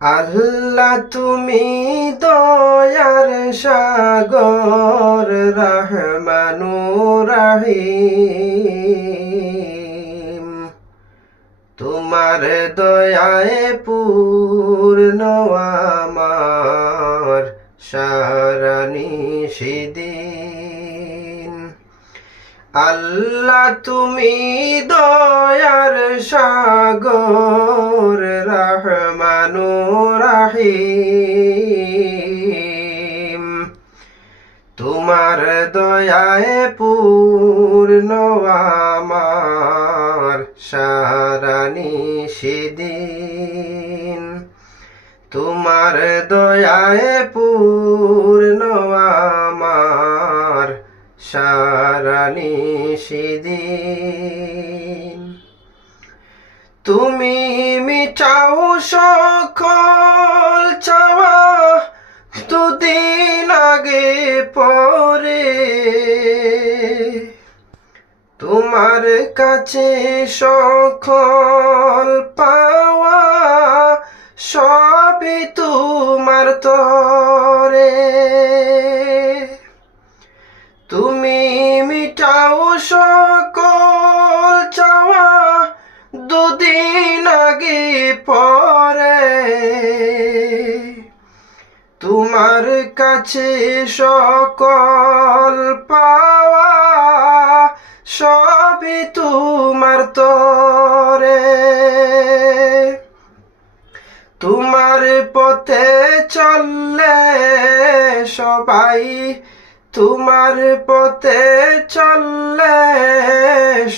আল্লাহ তুমি দয়ার সাগর, রহমানুর রহিম। তোমার দয়ায় পূর্ণ আমার সারা নিশিদিন। আল্লাহ তুমি দয়ার সাগর, রহমানুর রহিম। তোমার দয়ায় পূর্ণ আমার সারা নিশিদিন। তোমার দয়ায় পূর্ণ আমার সারা নিশিদিন। তুমি মিটাও সকল চাওয়া, দুদিন আগে পরে তোমার কাছে সকল পাওয়া, সবই তোমার তরে। তুমি মিটাও সকল চাওয়া, দুদিন আগে পরে তোমার কাছে সকল পাওয়া, সবই তোমার তরে। তোমার পথে চললে সবাই, তোমার পথে চললে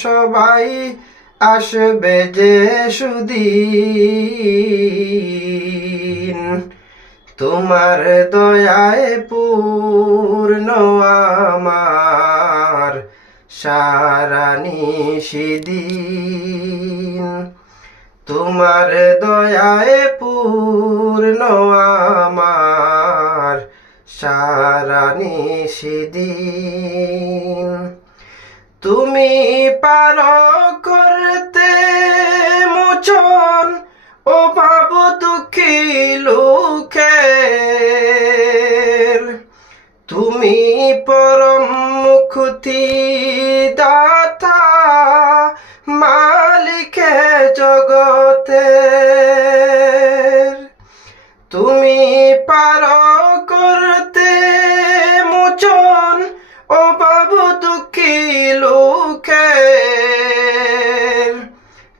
সবাই আসবে যে সুদিন। তোমার দয়ায় পূর্ণ আমার সারা নিশিদিন। তোমার দয়ায় পূর্ণ আমার সারা নিশিদিন। তুমি পারো করতে মোচন অভাব দুঃখী লোকের। তুমি পরম মুক্তি দাতা, মালিকে জগতের। তুমি পারো করতে মোচন অভাব দুঃখী লোকের।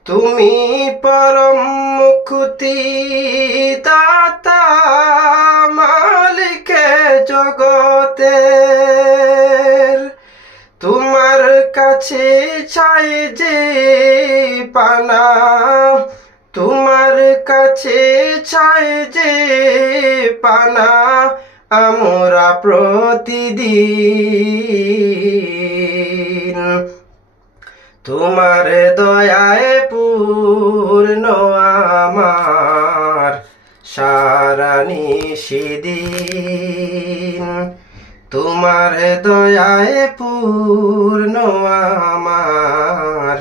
তুমি পরম মুক্তি দাতা, মালিকে জগতের। তোমার কাছে চাই যে পানা, তোমার কাছে চাই যে পানা আমরা প্রতিদিন। তোমার দয়ায় পূর্ণ আমার সারা নিশিদিন। তোমার দয়ায় পূর্ণ আমার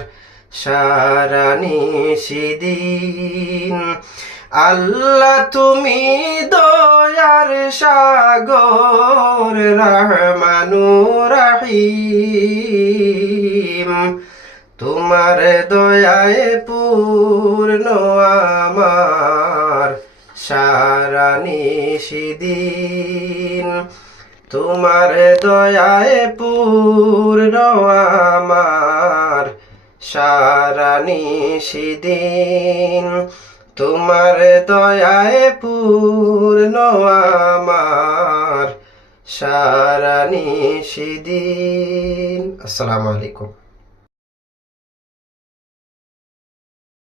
সারা নিশিদিন। আল্লাহ তুমি দয়ার সাগর, রহমানুর রহিম। তোমার দয়ায় পূর্ণ আমার সারা নিশিদিন। তোমার দয়ায় পূর্ণ আমার সারা নিশিদিন। তোমার দয়ায় পূর্ণ আমার সারা নিশিদিন। আসসালামু আলাইকুম।